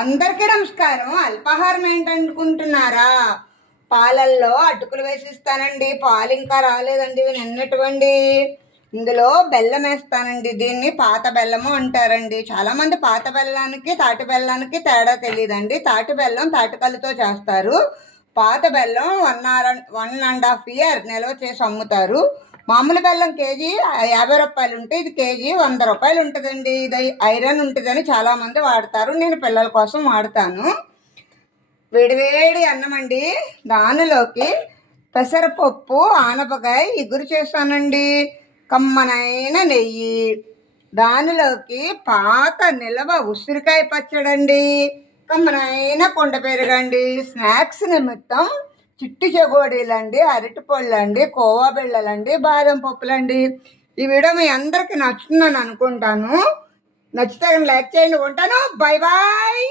అందరికీ నమస్కారం. అల్పాహారం ఏంటనుకుంటున్నారా? పాలల్లో అటుకులు వేసిస్తానండి. పాలు ఇంకా రాలేదండి, నిన్నటివండి. ఇందులో బెల్లం వేస్తానండి. దీన్ని పాత బెల్లము అంటారండి. చాలామంది పాత బెల్లానికి తాటి బెల్లానికి తేడా తెలియదండి. తాటి బెల్లం తాటికల్లుతో చేస్తారు. పాత బెల్లం 1.5 year నిల్వ చేసి అమ్ముతారు. మామూలు బెల్లం కేజీ 50 రూపాయలు ఉంటే ఇది కేజీ 100 రూపాయలు ఉంటుందండి. ఇది ఐరన్ ఉంటుందని చాలామంది వాడతారు. నేను పిల్లల కోసం వాడతాను. వేడివేడి అన్నం అండి, దానిలోకి పెసరపప్పు ఆనపకాయ ఇగురు చేస్తానండి. కమ్మనైన నెయ్యి, దానిలోకి పాత నిలవ ఉసిరికాయ పచ్చడండి, కమ్మనైన కొండ పెరగండి. స్నాక్స్ నిమిత్తం చిట్టి చెగోడీలండి, అరటిపళ్ళండి, కోవా బిళ్ళలండి, బాదం పప్పులండి. ఈ వీడియో మీ అందరికీ నచ్చుతుందని అనుకుంటాను. నచ్చితే లైక్ చేయండి. ఉంటాను. Bye bye.